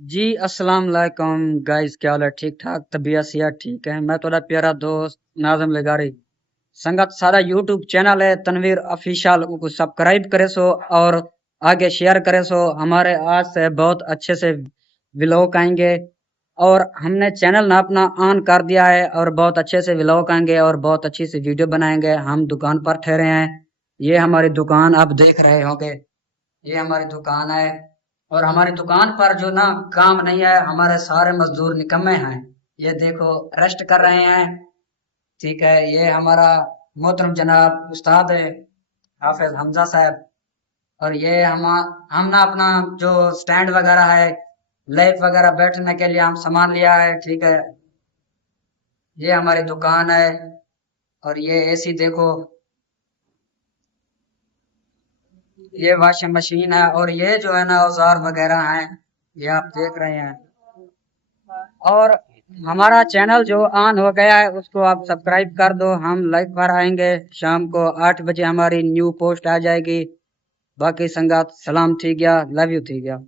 जी अस्सलाम वालेकुम गाइस, क्या हाल है? ठीक ठाक, तबीयत सेहत ठीक है। मैं थोड़ा प्यारा दोस्त नाजम लेगारी संगत सारा यूट्यूब चैनल है तनवीर ऑफिशियल को सब्सक्राइब करे सो और आगे शेयर करे सो। हमारे आज से बहुत अच्छे से व्लॉग आएंगे और हमने चैनल ना अपना ऑन कर दिया है और बहुत अच्छे से व्लॉग आएंगे और बहुत अच्छी सी वीडियो बनाएंगे। हम दुकान पर ठहरे हैं। ये हमारी दुकान आप देख रहे होंगे। ये हमारी दुकान है और हमारी दुकान पर जो ना काम नहीं है, हमारे सारे मजदूर निकम्मे हैं। ये देखो रेस्ट कर रहे हैं। ठीक है, ये हमारा मोहतरम जनाब उस्ताद है हाफिज हमजा साहब। और ये हम ना अपना जो स्टैंड वगैरह है, लेट वगैरह बैठने के लिए हम सामान लिया है। ठीक है, ये हमारी दुकान है और ये एसी देखो, ये वॉशिंग मशीन है और ये जो है ना औजार वगैरह हैं, ये आप देख रहे हैं। और हमारा चैनल जो ऑन हो गया है उसको आप सब्सक्राइब कर दो। हम लाइव पर आएंगे शाम को 8 बजे, हमारी न्यू पोस्ट आ जाएगी। बाकी संगात सलाम, ठीक गया, लव यू, ठीक गया।